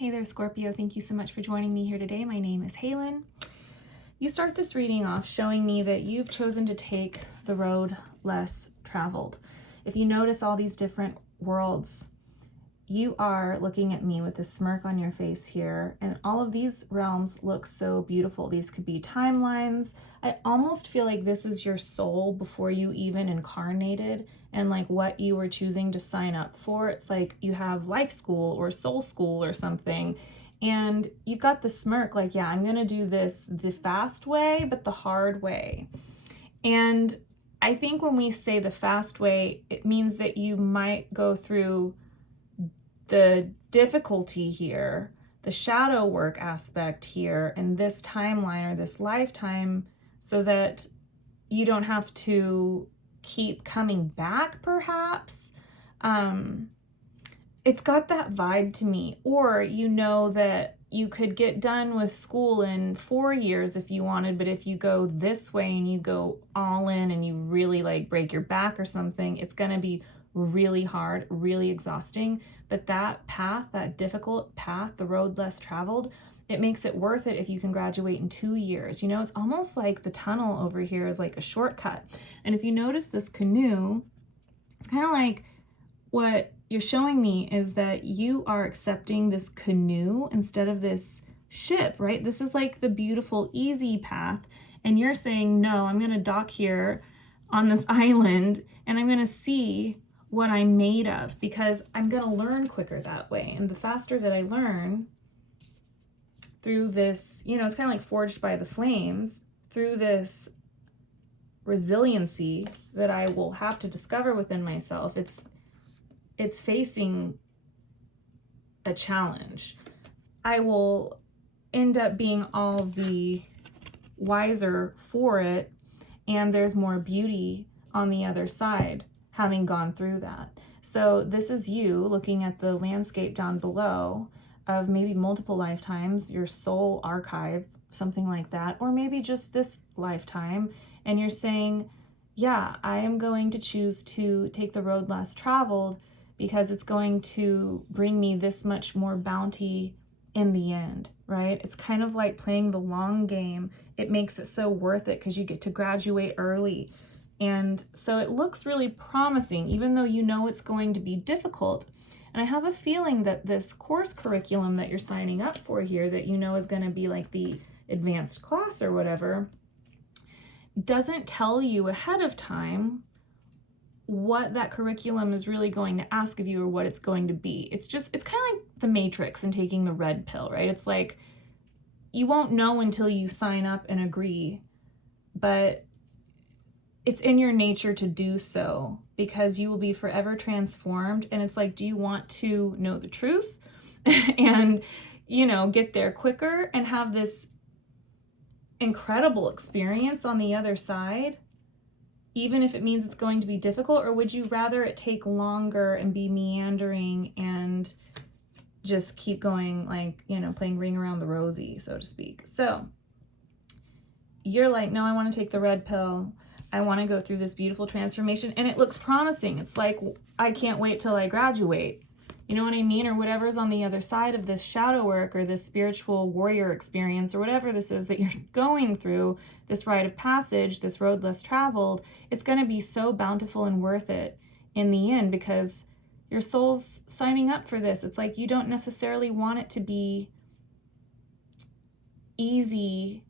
Hey there, Scorpio. Thank you so much for joining me here today. My name is Halen. You start this reading off showing me that you've chosen to take the road less traveled. If you notice all these different worlds, you are looking at me with a smirk on your face here, and all of these realms look so beautiful. These could be timelines. I almost feel like this is your soul before you even incarnated, and like what you were choosing to sign up for. It's like you have life school or soul school or something, and you've got the smirk like, yeah, I'm gonna do this the fast way, but the hard way. And I think when we say the fast way, it means that you might go through the difficulty here, the shadow work aspect here in this timeline or this lifetime, so that you don't have to keep coming back, perhaps. It's got that vibe to me. Or you know that you could get done with school in 4 years if you wanted, but if you go this way and you go all in and you really like break your back or something, it's going to be really hard, really exhausting. But that path, that difficult path, the road less traveled, it makes it worth it if you can graduate in 2 years. You know, it's almost like the tunnel over here is like a shortcut. And if you notice this canoe, it's kind of like what you're showing me is that you are accepting this canoe instead of this ship, right? This is like the beautiful, easy path. And you're saying, no, I'm going to dock here on this island and I'm going to see what I'm made of, because I'm going to learn quicker that way. And the faster that I learn through this, you know, it's kind of like forged by the flames, through this resiliency that I will have to discover within myself, it's facing a challenge. I will end up being all the wiser for it, and there's more beauty on the other side, having gone through that. So this is you looking at the landscape down below of maybe multiple lifetimes, your soul archive, something like that, or maybe just this lifetime, and you're saying, yeah, I am going to choose to take the road less traveled because it's going to bring me this much more bounty in the end, right? It's kind of like playing the long game. It makes it so worth it because you get to graduate early. And so it looks really promising, even though you know it's going to be difficult. And I have a feeling that this course curriculum that you're signing up for here, that you know is going to be like the advanced class or whatever, doesn't tell you ahead of time what that curriculum is really going to ask of you or what it's going to be. It's kind of like the Matrix and taking the red pill, right? It's like you won't know until you sign up and agree, but it's in your nature to do so because you will be forever transformed. And it's like, do you want to know the truth and, you know, get there quicker and have this incredible experience on the other side, even if it means it's going to be difficult? Or would you rather it take longer and be meandering and just keep going, like, you know, playing ring around the rosy, so to speak? So you're like, no, I want to take the red pill. I want to go through this beautiful transformation, and it looks promising. It's like, I can't wait till I graduate. You know what I mean? Or whatever's on the other side of this shadow work or this spiritual warrior experience or whatever this is that you're going through, this rite of passage, this road less traveled, it's going to be so bountiful and worth it in the end because your soul's signing up for this. It's like you don't necessarily want it to be easy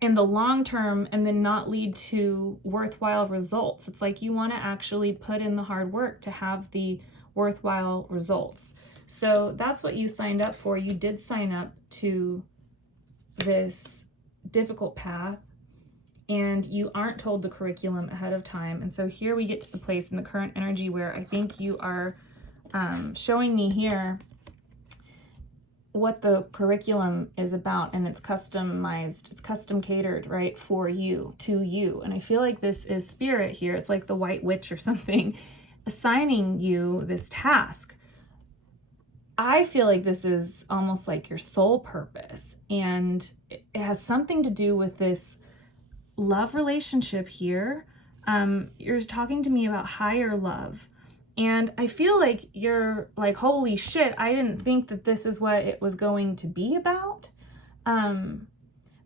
in the long term and then not lead to worthwhile results. It's like you want to actually put in the hard work to have the worthwhile results. So that's what you signed up for. You did sign up to this difficult path, and you aren't told the curriculum ahead of time. And so here we get to the place in the current energy where I think you are showing me here what the curriculum is about, and it's customized, it's custom catered, right, for you, to you. And I feel like this is spirit here. It's like the white witch or something assigning you this task. I feel like this is almost like your soul purpose, and it has something to do with this love relationship here. You're talking to me about higher love, And I feel like you're like, holy shit, I didn't think that this is what it was going to be about.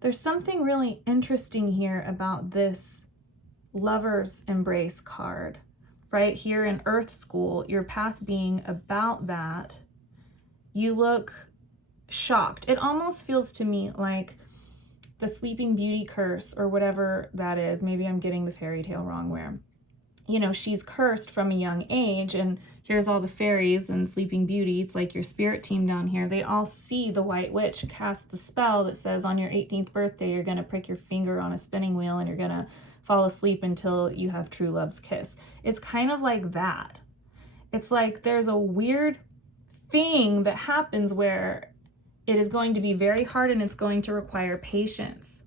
There's something really interesting here about this Lover's Embrace card. Right here in Earth School, your path being about that, you look shocked. It almost feels to me like the Sleeping Beauty curse or whatever that is. Maybe I'm getting the fairy tale wrong, where, you know, she's cursed from a young age, and here's all the fairies and Sleeping Beauty. It's like your spirit team down here. They all see the White Witch cast the spell that says on your 18th birthday, you're going to prick your finger on a spinning wheel and you're going to fall asleep until you have true love's kiss. It's kind of like that. It's like there's a weird thing that happens where it is going to be very hard and it's going to require patience.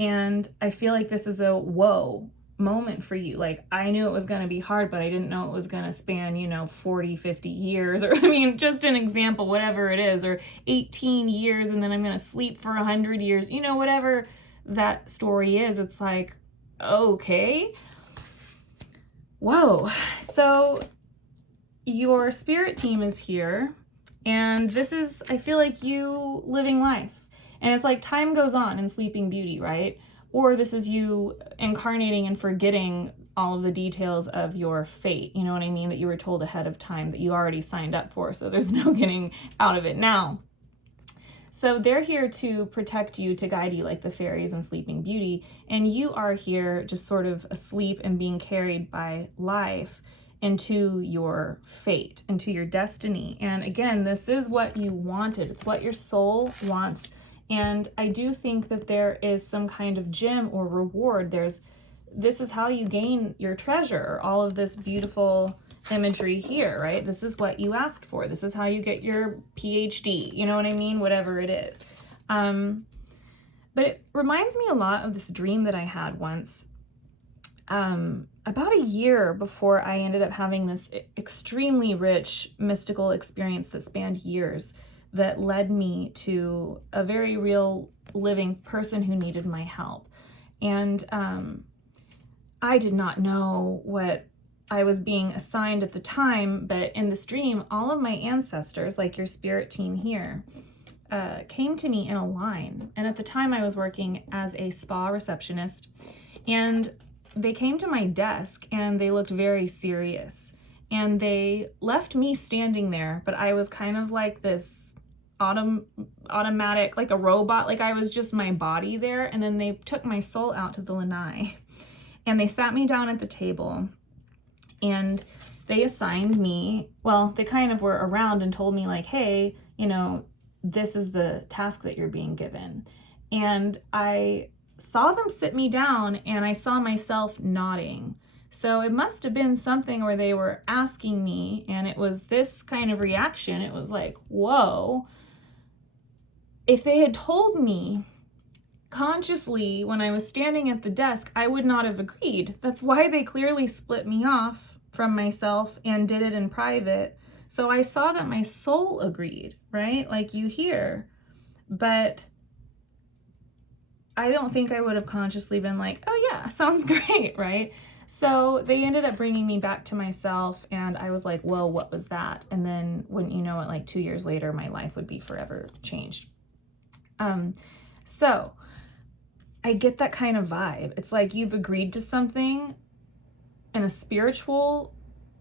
And I feel like this is a whoa moment for you. Like, I knew it was going to be hard, but I didn't know it was going to span, you know, 40, 50 years, or I mean, just an example, whatever it is, or 18 years, and then I'm going to sleep for 100 years, you know, whatever that story is. It's like, okay, whoa. So your spirit team is here, and this is, I feel like, you living life. And it's like time goes on in Sleeping Beauty, right? Or this is you incarnating and forgetting all of the details of your fate, you know what I mean, that you were told ahead of time, that you already signed up for, so there's no getting out of it now. So they're here to protect you, to guide you like the fairies in Sleeping Beauty, and you are here just sort of asleep and being carried by life into your fate, into your destiny. And again, this is what you wanted. It's what your soul wants. And I do think that there is some kind of gem or reward. This is how you gain your treasure, all of this beautiful imagery here, right? This is what you asked for. This is how you get your PhD, you know what I mean? Whatever it is. But it reminds me a lot of this dream that I had once, about a year before I ended up having this extremely rich mystical experience that spanned years, that led me to a very real living person who needed my help. And I did not know what I was being assigned at the time, but in this dream, all of my ancestors, like your spirit team here, came to me in a line. And at the time I was working as a spa receptionist, and they came to my desk and they looked very serious. And they left me standing there, but I was kind of like this automatic, like a robot, like I was just my body there. And then they took my soul out to the lanai and they sat me down at the table, and they assigned me, well, they kind of were around and told me like, hey, you know, this is the task that you're being given. And I saw them sit me down and I saw myself nodding. So it must have been something where they were asking me, and it was this kind of reaction. It was like, whoa. If they had told me consciously when I was standing at the desk, I would not have agreed. That's why they clearly split me off from myself and did it in private. So I saw that my soul agreed, right? Like you hear, but I don't think I would have consciously been like, oh yeah, sounds great, right? So they ended up bringing me back to myself, and I was like, whoa, what was that? And then wouldn't you know it, like 2 years later, my life would be forever changed. So I get that kind of vibe. It's like you've agreed to something in a spiritual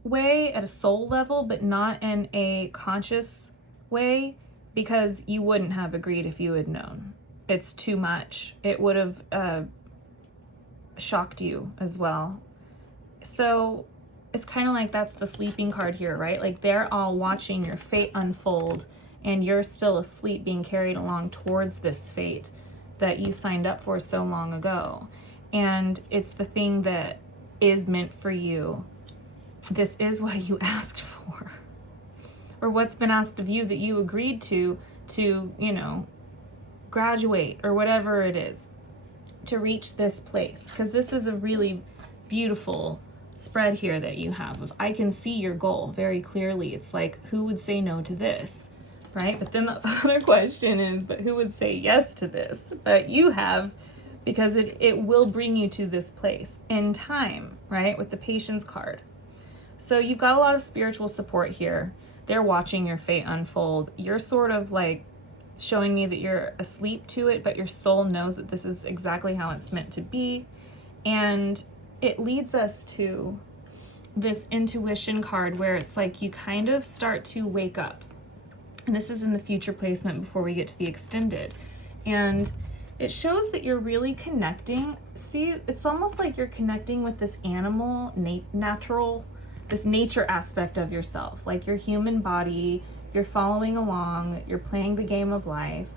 way, at a soul level, but not in a conscious way, because you wouldn't have agreed if you had known. It's too much. It would have shocked you as well. So it's kind of like that's the sleeping card here, right? Like they're all watching your fate unfold, and you're still asleep being carried along towards this fate that you signed up for so long ago. And it's the thing that is meant for you. This is what you asked for, or what's been asked of you that you agreed to, you know, graduate or whatever it is, to reach this place. Because this is a really beautiful spread here that you have of, I can see your goal very clearly. It's like, who would say no to this, right? But then the other question is, but who would say yes to this? But you have, because it will bring you to this place in time, right? With the patience card. So you've got a lot of spiritual support here. They're watching your fate unfold. You're sort of like showing me that you're asleep to it, but your soul knows that this is exactly how it's meant to be. And it leads us to this intuition card where it's like you kind of start to wake up. And this is in the future placement before we get to the extended. And it shows that you're really connecting. See, it's almost like you're connecting with this animal, this nature aspect of yourself, like your human body. You're following along, you're playing the game of life,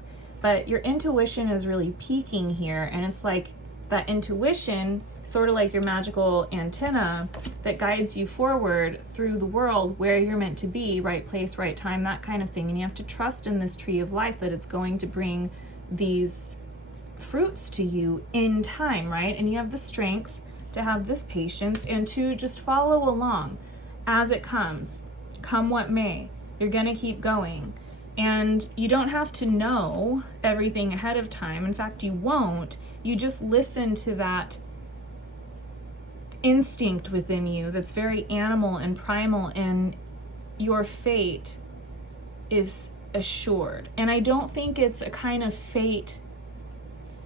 but your intuition is really peaking here. And it's like that intuition, sort of like your magical antenna that guides you forward through the world where you're meant to be, right place, right time, that kind of thing. And you have to trust in this tree of life that it's going to bring these fruits to you in time, right? And you have the strength to have this patience and to just follow along as it comes, come what may. You're gonna keep going. And you don't have to know everything ahead of time. In fact, you won't. You just listen to that instinct within you that's very animal and primal, and your fate is assured. And I don't think it's a kind of fate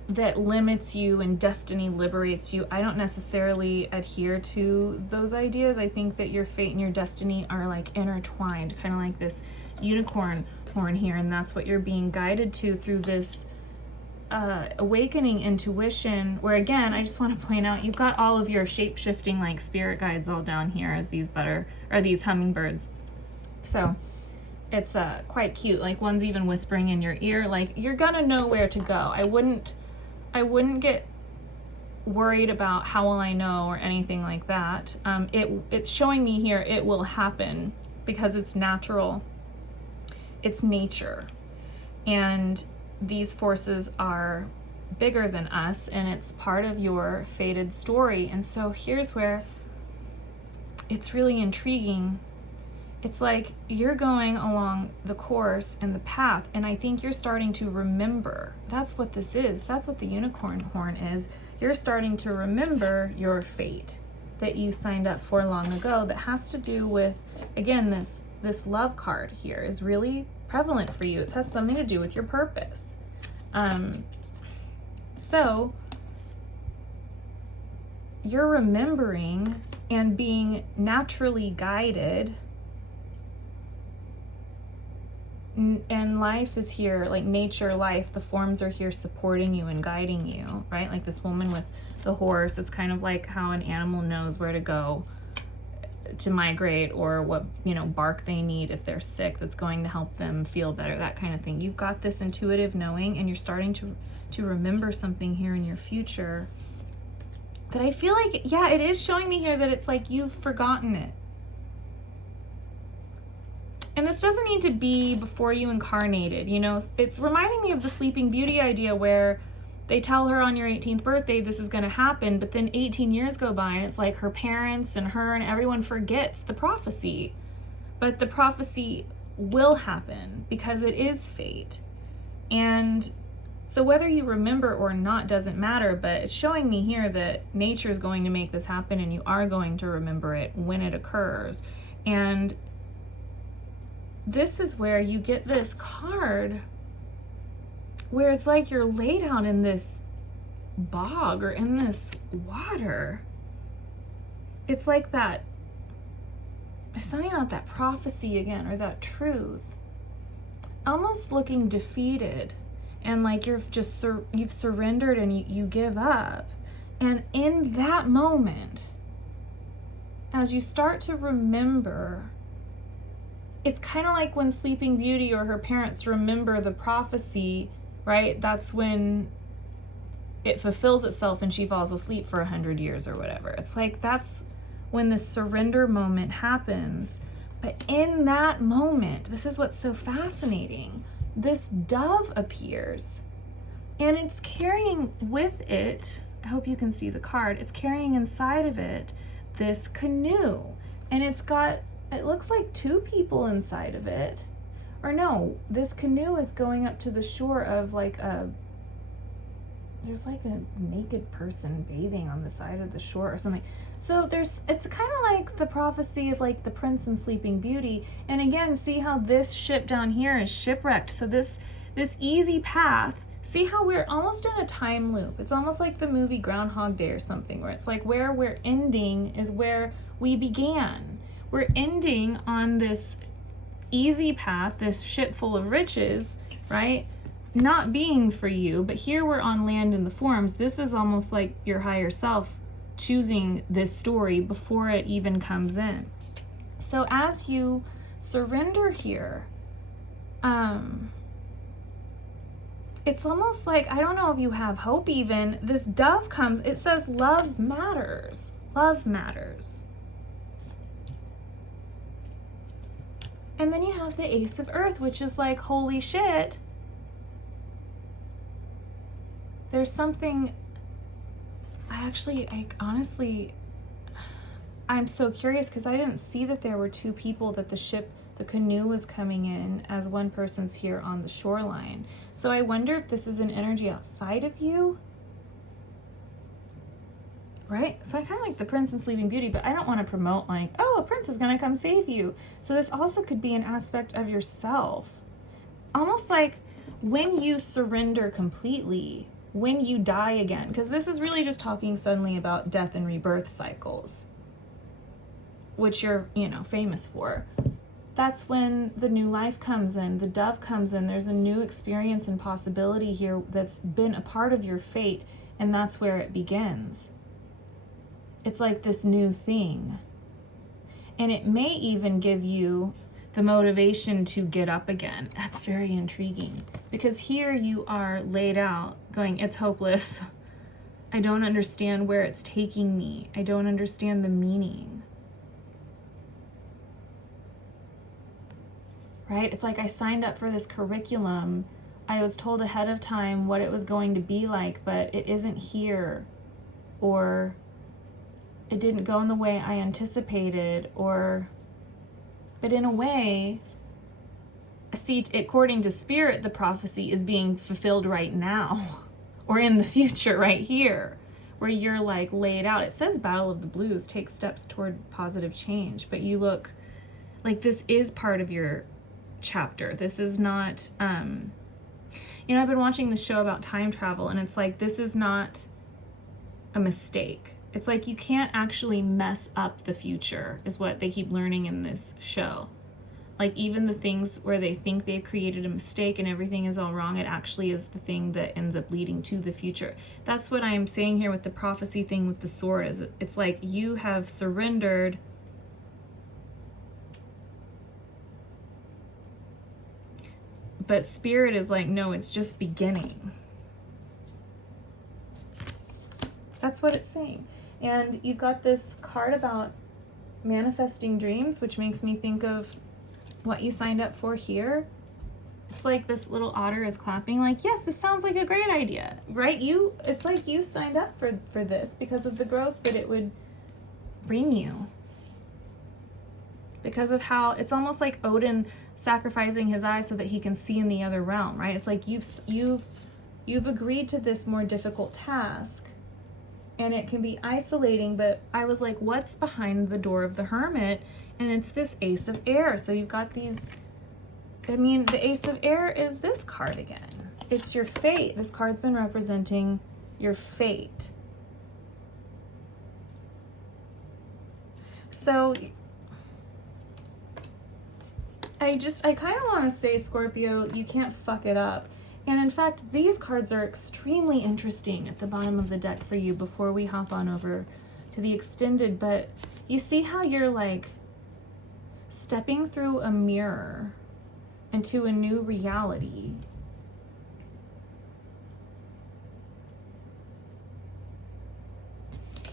that limits you and destiny liberates you. I don't necessarily adhere to those ideas. I think that your fate and your destiny are like intertwined, kind of like this unicorn horn here, and that's what you're being guided to through this awakening intuition, where again, I just want to point out you've got all of your shape-shifting like spirit guides all down here as these these hummingbirds. So it's quite cute. Like one's even whispering in your ear, like you're gonna know where to go. I wouldn't get worried about how will I know or anything like that. It's showing me here it will happen because it's natural. It's nature. And these forces are bigger than us, and it's part of your fated story. And so here's where it's really intriguing. It's like you're going along the course and the path, and I think you're starting to remember. That's what this is. That's what the unicorn horn is. You're starting to remember your fate that you signed up for long ago that has to do with, again, this love card here is really prevalent for you. It has something to do with your purpose. So you're remembering and being naturally guided, and life is here, like nature, life, the forms are here supporting you and guiding you, right? Like this woman with the horse, it's kind of like how an animal knows where to go to migrate, or what, bark they need if they're sick that's going to help them feel better, that kind of thing. You've got this intuitive knowing, and you're starting to remember something here in your future that I feel like, yeah, it is showing me here that it's like you've forgotten it. And this doesn't need to be before you incarnated, it's reminding me of the Sleeping Beauty idea where they tell her on your 18th birthday this is going to happen, but then 18 years go by and it's like her parents and her and everyone forgets the prophecy. But the prophecy will happen because it is fate. And so whether you remember or not doesn't matter, but it's showing me here that nature is going to make this happen, and you are going to remember it when it occurs. And this is where you get this card where it's like you're laid out in this bog or in this water. It's like that, there's something about that prophecy again, or that truth, almost looking defeated, and like you've surrendered and you give up. And in that moment, as you start to remember, it's kind of like when Sleeping Beauty or her parents remember the prophecy, right? That's when it fulfills itself and she falls asleep for 100 years or whatever. It's like that's when the surrender moment happens. But in that moment, this is what's so fascinating. This dove appears, and it's carrying with it, I hope you can see the card, it's carrying inside of it this canoe. And it's got, it looks like 2 people inside of it. Or no, this canoe is going up to the shore of like there's like a naked person bathing on the side of the shore or something. So it's kind of like the prophecy of like the Prince and Sleeping Beauty. And again, see how this ship down here is shipwrecked. So this easy path, see how we're almost in a time loop. It's almost like the movie Groundhog Day or something, where it's like where we're ending is where we began. We're ending on this easy path, this ship full of riches, right? Not being for you, but here we're on land in the forms. This is almost like your higher self choosing this story before it even comes in. So as you surrender here, it's almost like, I don't know if you have hope even, this dove comes, it says love matters. Love matters. And then you have the Ace of Earth, which is like, holy shit. There's something, honestly, I'm so curious because I didn't see that there were two people that the canoe was coming in as one person's here on the shoreline. So I wonder if this is an energy outside of you, right? So I kind of like the Prince and Sleeping Beauty, but I don't want to promote like, oh, a prince is going to come save you. So this also could be an aspect of yourself. Almost like when you surrender completely, when you die again, because this is really just talking suddenly about death and rebirth cycles, which you're, famous for. That's when the new life comes in, the dove comes in, there's a new experience and possibility here that's been a part of your fate, and that's where it begins. It's like this new thing. And it may even give you the motivation to get up again. That's very intriguing, because here you are laid out going, it's hopeless. I don't understand where it's taking me. I don't understand the meaning. Right? It's like I signed up for this curriculum. I was told ahead of time what it was going to be like, but it isn't here, or it didn't go in the way I anticipated, but in a way, see, according to Spirit, the prophecy is being fulfilled right now, or in the future right here, where you're like laid out. It says Battle of the Blues, take steps toward positive change, but you look like this is part of your chapter. This is not, I've been watching the show about time travel, and it's like, this is not a mistake. It's like you can't actually mess up the future, is what they keep learning in this show. Like even the things where they think they've created a mistake and everything is all wrong, it actually is the thing that ends up leading to the future. That's what I'm saying here with the prophecy thing with the sword, is it's like you have surrendered. But Spirit is like, no, it's just beginning. That's what it's saying. And you've got this card about manifesting dreams, which makes me think of what you signed up for here. It's like this little otter is clapping like, yes, this sounds like a great idea, right? It's like you signed up for this because of the growth that it would bring you. Because of how it's almost like Odin sacrificing his eyes so that he can see in the other realm, right? It's like you've agreed to this more difficult task, and it can be isolating, but I was like, what's behind the door of the Hermit? And it's this Ace of Air. So you've got these, the Ace of Air is this card again. It's your fate. This card's been representing your fate. So I kind of want to say, Scorpio, you can't fuck it up. And in fact, these cards are extremely interesting at the bottom of the deck for you before we hop on over to the extended. But you see how you're like stepping through a mirror into a new reality.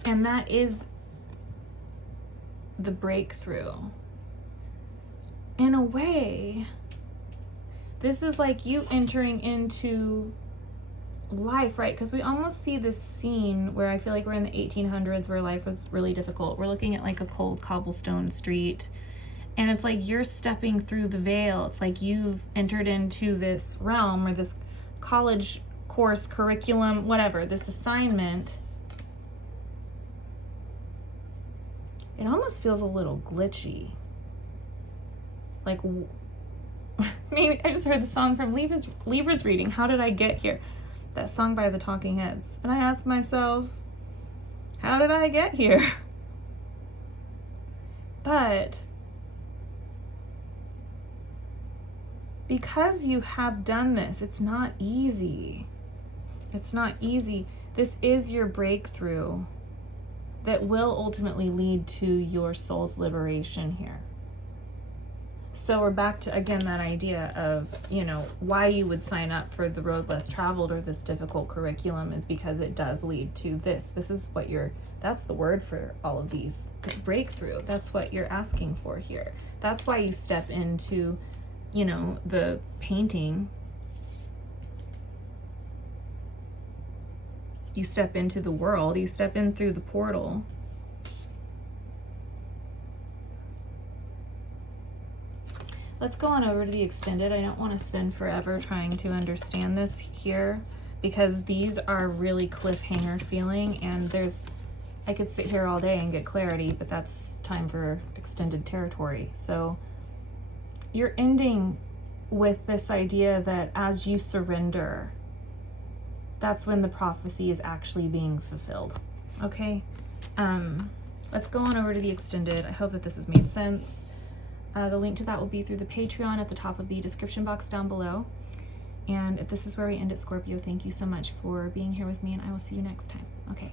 And that is the breakthrough. In a way, this is like you entering into life, right? Because we almost see this scene where I feel like we're in the 1800s where life was really difficult. We're looking at like a cold cobblestone street, and it's like you're stepping through the veil. It's like you've entered into this realm or this college course, curriculum, whatever, this assignment, it almost feels a little glitchy. Like, maybe I just heard the song from Libra's reading, How Did I Get Here? That song by the Talking Heads. And I asked myself, how did I get here? But because you have done this, it's not easy. It's not easy. This is your breakthrough that will ultimately lead to your soul's liberation here. So we're back to, again, that idea of, you know, why you would sign up for the road less traveled or this difficult curriculum is because it does lead to this. This is what that's the word for all of these. It's breakthrough. That's what you're asking for here. That's why you step into, you know, the painting. You step into the world. You step in through the portal. Let's go on over to the extended. I don't want to spend forever trying to understand this here because these are really cliffhanger feeling, and I could sit here all day and get clarity, but that's time for extended territory. So you're ending with this idea that as you surrender, that's when the prophecy is actually being fulfilled. Okay? Let's go on over to the extended. I hope that this has made sense. The link to that will be through the Patreon at the top of the description box down below. And if this is where we end it, Scorpio, thank you so much for being here with me, and I will see you next time. Okay.